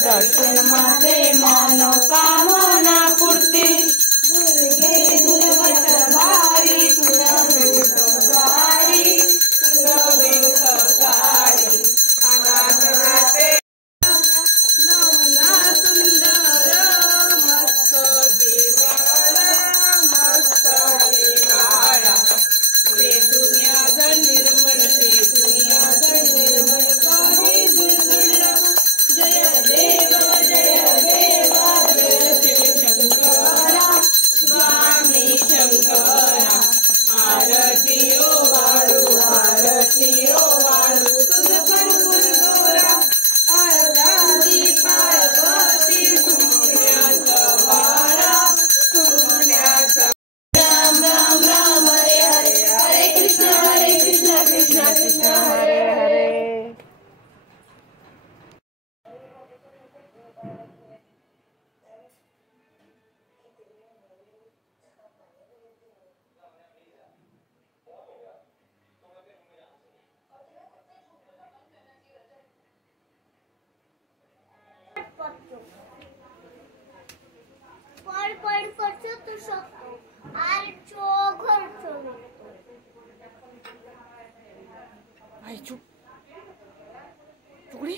दर्शन माते मानो कामना पूर्ति दुर्गे दुर्गतधारी तुरंगारी तुरंगारी अनाथ नाते नवना सुंदर मस्त केवाड़ा ते दुनिया धर निर्मल ते दुनिया धर निर्मल काही दुर्लभ जय देव जय शिव शंकरा स्वामी शंकरा आरती ओ वाळू तुझ पर गुरुदोरा आरती पार्वती पुण्याचा वाळा पुण्याचा राम राम राम हरे हरे हरे कृष्ण कृष्ण कृष्ण हरे हरे पड करছো তো শক্ত আর ঘর চলো ভাই চুপ চুড়ি